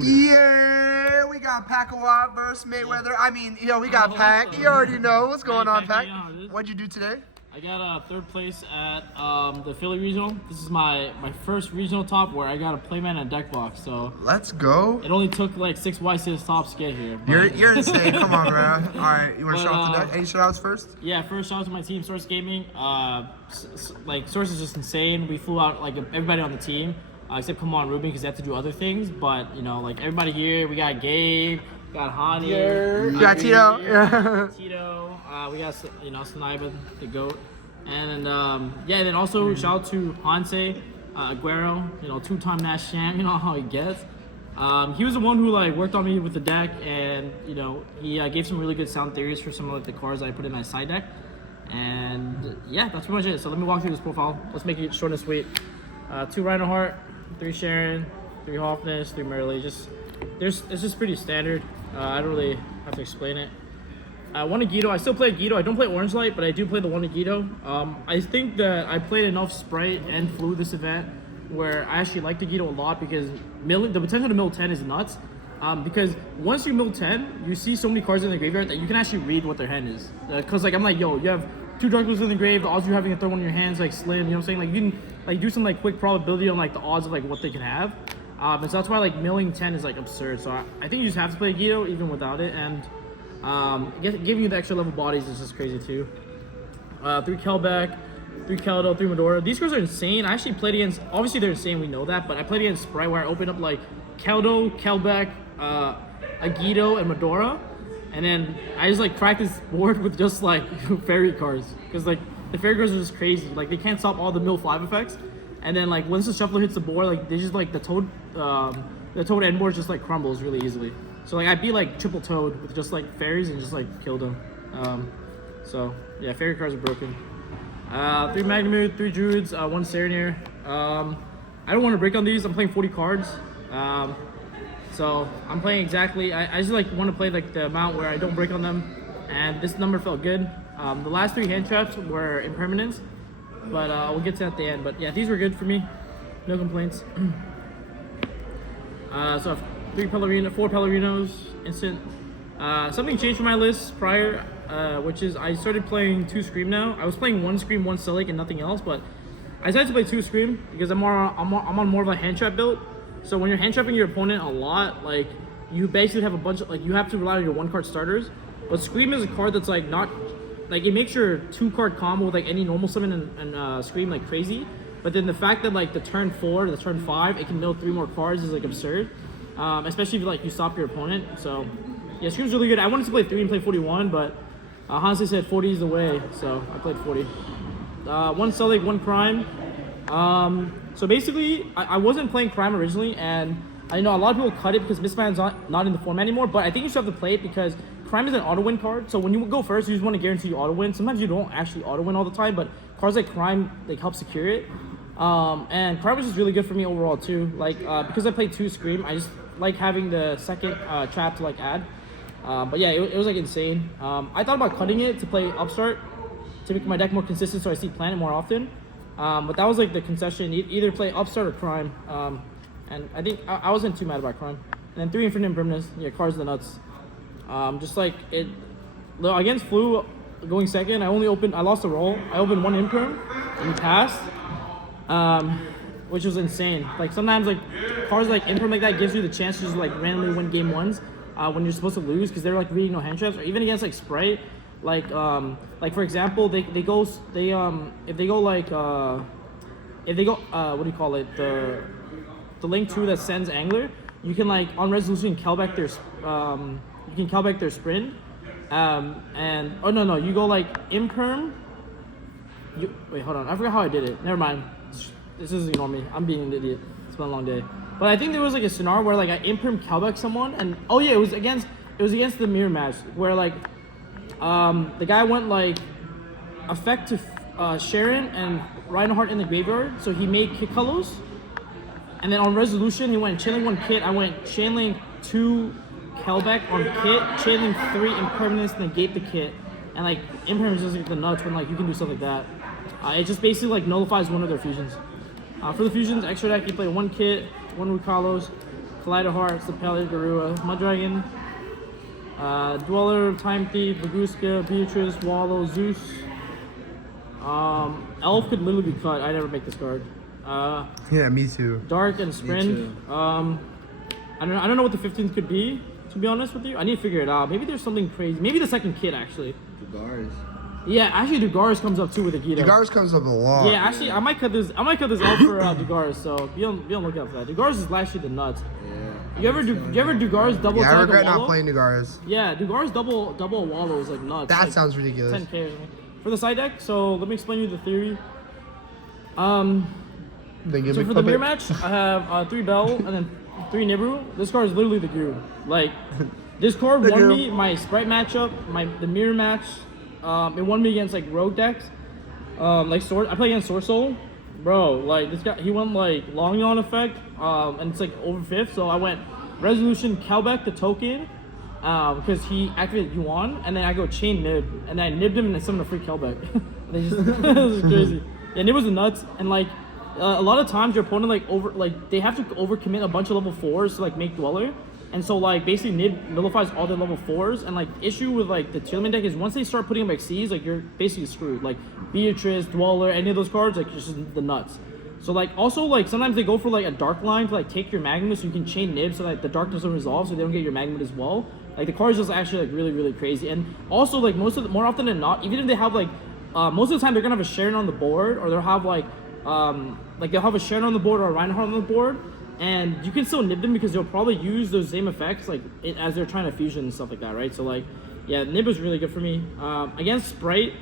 Yeah, we got Pac-A-Wat versus Mayweather. I mean, we got Pac. You already know what's going on, Pac. What'd you do today? I got third place at the Philly regional. This is my first regional top where I got a playman and a deck box. So let's go. It only took like 6 YCS tops to get here. You're insane. Come on, man. All right, you want to shout out the deck? Any shout outs first? Yeah, first shout out to my team, Source Gaming. Like Source is just insane. We flew out like everybody on the team. Except come on Ruben because they have to do other things, but like everybody here, we got Gabe, got Hani, we got Tito, Tito, we got Sniper, the goat, and then also shout out to Hanse, Aguero, 2-time Nash champ, you know how he gets. He was the one who like worked on me with the deck, and he gave some really good sound theories for some of the cards I put in my side deck, and yeah, that's pretty much it. So let me walk through this profile. Let's make it short and sweet. 2 Reinhardt, 3 Sharon, 3 Hoffness, 3 Merle. It's just pretty standard. I don't really have to explain it. 1 Agido. I still play Agido. I don't play Orange Light, but I do play the 1 Agido. I think that I played enough Sprite and Flu this event where I actually like Agido a lot because the potential to mill 10 is nuts. Because once you mill 10, you see so many cards in the graveyard that you can actually read what their hand is. Because I'm like, yo, you have 2 Dracula's in the grave, the odds of you having a third one in your hands like slim, you know what I'm saying? Like you can like do some like quick probability on like the odds of like what they can have. And so that's why like milling 10 is like absurd. So I think you just have to play Guido even without it, and giving you the extra level bodies is just crazy too. 3 Kelbeck, 3 Caldo, 3 Medora. These cards are insane. I actually played against, obviously they're insane, we know that, but I played against Sprite where I opened up like Caldo, Kelbeck, Agido, and Medora. And then I just like cracked this board with just like fairy cards, because like the fairy cards are just crazy. Like they can't stop all the mill 5 effects, and then like once the shuffler hits the board, like they just like the toad end board just like crumbles really easily. So like I beat like triple toad with just like fairies and just like killed them. So yeah, fairy cards are broken. 3 Magnamute, 3 Druids, 1 Serenir. I don't want to break on these. I'm playing 40 cards. So I'm playing exactly, I just like want to play like the amount where I don't break on them, and this number felt good. The last 3 hand traps were impermanents, but we'll get to that at the end. But yeah, these were good for me, no complaints. So I have 4 Pellorinos, instant. Something changed from my list prior, which is I started playing 2 Scream now. I was playing 1 Scream, 1 Celic, and nothing else, but I decided to play 2 Scream because I'm on more of a hand trap build. So when you're hand trapping your opponent a lot, like you basically have a bunch of like you have to rely on your 1-card starters. But Scream is a card that's like not like it makes your 2-card combo with like any normal summon and Scream like crazy. But then the fact that like the turn 4, the turn 5, it can mill 3 more cards is like absurd. Especially if like you stop your opponent. So yeah, Scream's really good. I wanted to play 3 and play 41, but Hansley said 40 is the way, so I played 40. 1 Celic, 1 Crime. So basically, I wasn't playing Crime originally, and I know a lot of people cut it because Mistman's not in the format anymore, but I think you still have to play it because Crime is an auto-win card, so when you go first, you just want to guarantee you auto-win. Sometimes you don't actually auto-win all the time, but cards like Crime like help secure it. And Crime was just really good for me overall too. Like, because I played 2 Scream, I just like having the second trap to like add. But yeah, it was like insane. I thought about cutting it to play Upstart to make my deck more consistent so I see Planet more often. But that was like the concession, either play Upstart or Crime. And I think I wasn't too mad about Crime. And then 3 Infinite Impermanence, yeah, cards the nuts. Just like it, against Flu going second, I lost a roll. I opened 1 Imperm and he passed, which was insane. Like sometimes like cards like Imperm like that gives you the chance to just like randomly win game 1s when you're supposed to lose because they're like reading no hand traps, or even against like Sprite. Like for example, if they go what do you call it, the link 2 that sends Angler, you can like on resolution call back their sprint, and oh no you go like Imperm. Wait, hold on, I forgot how I did it. Never mind. This is ignore me. I'm being an idiot. It's been a long day. But I think there was like a scenario where like I Imperm callback someone, and oh yeah, it was against the mirror match where like the guy went like effect to Sharon and Reinhardt in the graveyard, so he made Kit Colors. And then on resolution, he went Chainlink 1 Kit. I went Chainlink 2 Kelbeck on Kit, Chainlink 3 Impermanence, and negate the Kit. And like Impermanence is like the nuts when like you can do stuff like that. It just basically like nullifies one of their fusions. For the fusions, extra deck, you play 1 Kit, 1 Rukalos, Collider Heart, Sapelli, Garua, Muddragon, Dweller, Time Thief, Baguska, Beatrice, Wallow, Zeus. Elf could literally be cut. I never make this card. Yeah, me too. Dark and Sprint. I don't know what the 15th could be, to be honest with you. I need to figure it out. Maybe there's something crazy. Maybe the second kid, actually. Dugars. Yeah, actually Dugars comes up too with Akita. Dugars comes up a lot. Yeah, actually I might cut this out for Dugars, so be on lookout for that. Dugars is actually the nuts. Yeah. You ever Dugars double Yeah, I tag regret a Wallow? not playing Dugars. Yeah, Dugars double a Wallow is like nuts. That like sounds ridiculous. 10k or something. For the side deck, so let me explain you the theory. They give So me for the mirror puppet. match, I have 3 Bell and then 3 Nibiru. This card is literally the guru. Like, this card The won guru. me my Sprite matchup, the mirror match. It won me against like rogue decks. Like I play against Source Soul. Bro, like this guy, he went like long yawn effect, and it's like over 5th. So I went Resolution Kelbeck the token, because he activated Yuan, and then I go Chain Nib, and I nibbed him and I summoned a free Kelbeck. They just, it was crazy. Yeah, Nib was nuts, and like a lot of times your opponent they have to overcommit a bunch of level 4s to like make Dweller. And so like basically Nib nullifies all their level 4s, and like the issue with like the Tearman deck is once they start putting like C's, like you're basically screwed. Like Beatrice, Dweller, any of those cards, like it's just the nuts. So like also like sometimes they go for like a dark line to like take your Magnemite so you can chain Nib so that the dark doesn't resolve so they don't get your Magnemite as well. Like the card is just actually like really crazy. And also like more often than not, even if they have like most of the time they're gonna have a Sharon on the board, or they'll have like they'll have a Sharon on the board or a Reinhardt on the board. And you can still nib them because they'll probably use those same effects like as they're trying to fusion and stuff like that, right? So like, yeah, nib was really good for me. Against Sprite,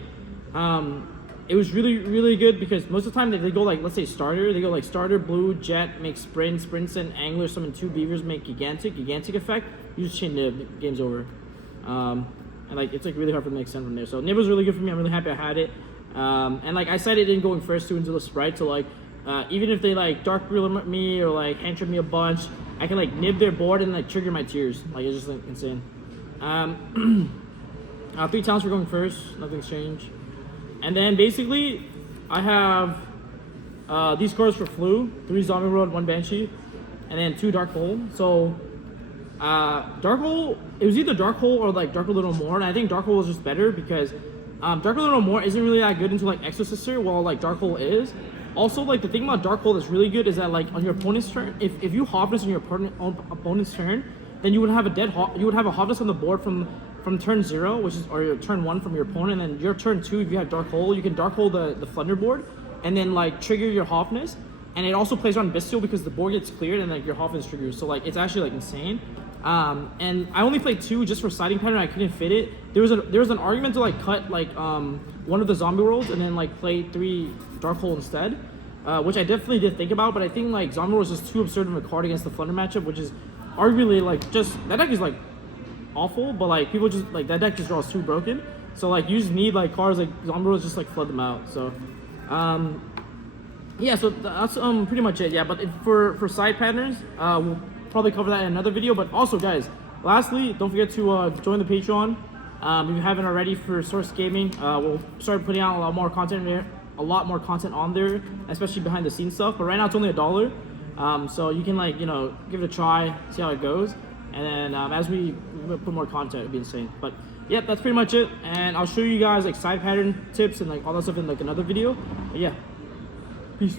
it was really good because most of the time they go like, let's say starter, they go like starter, blue, jet, make sprint, and angler, summon 2 beavers, make gigantic effect. You just chain nib, game's over. And like it's like really hard for them to make sense from there. So nib was really good for me. I'm really happy I had it. And like I said, it didn't going first too into the Sprite, so like. Even if they like dark rule me or like hand trip me a bunch, I can like nib their board and like trigger my tears. Like it's just like insane. 3 talents for going first, nothing's changed. And then basically, I have these cards for Flu, 3 Zombie Road, 1 Banshee, and then 2 Dark Hole. So Dark Hole, it was either Dark Hole or like Dark Hole Little More, and I think Dark Hole was just better because Dark Hole Little More isn't really that good into like Exorcister, while like Dark Hole is. Also, like the thing about Dark Hole that's really good is that like on your opponent's turn, if you Hofness on your opponent's turn, then you would have a Hofness on the board from turn 0, which is or your turn 1 from your opponent, and then your turn 2 if you have Dark Hole, you can Dark Hole the Thunder board, and then like trigger your Hofness, and it also plays on Bestial because the board gets cleared and like your Hofness triggers, so like it's actually like insane. And I only played 2 just for siding pattern. I couldn't fit it. There was an argument to like cut like one of the zombie worlds and then like play 3 Dark Hole instead, which I definitely did think about. But I think like zombie world is just too absurd of a card against the Flunder matchup, which is arguably like just that deck is like awful. But like people just like that deck just draws too broken. So like you just need like cards like zombie worlds just like flood them out. So yeah, so that's pretty much it. Yeah, but for side patterns, we'll probably cover that in another video. But also guys, lastly, don't forget to join the Patreon if you haven't already for Source Gaming. We'll start putting out a lot more content on there, especially behind the scenes stuff. But right now it's only $1, so you can like give it a try, see how it goes, and then as we put more content, it'll be insane. But yeah, that's pretty much it, and I'll show you guys like side pattern tips and like all that stuff in like another video. But yeah, peace.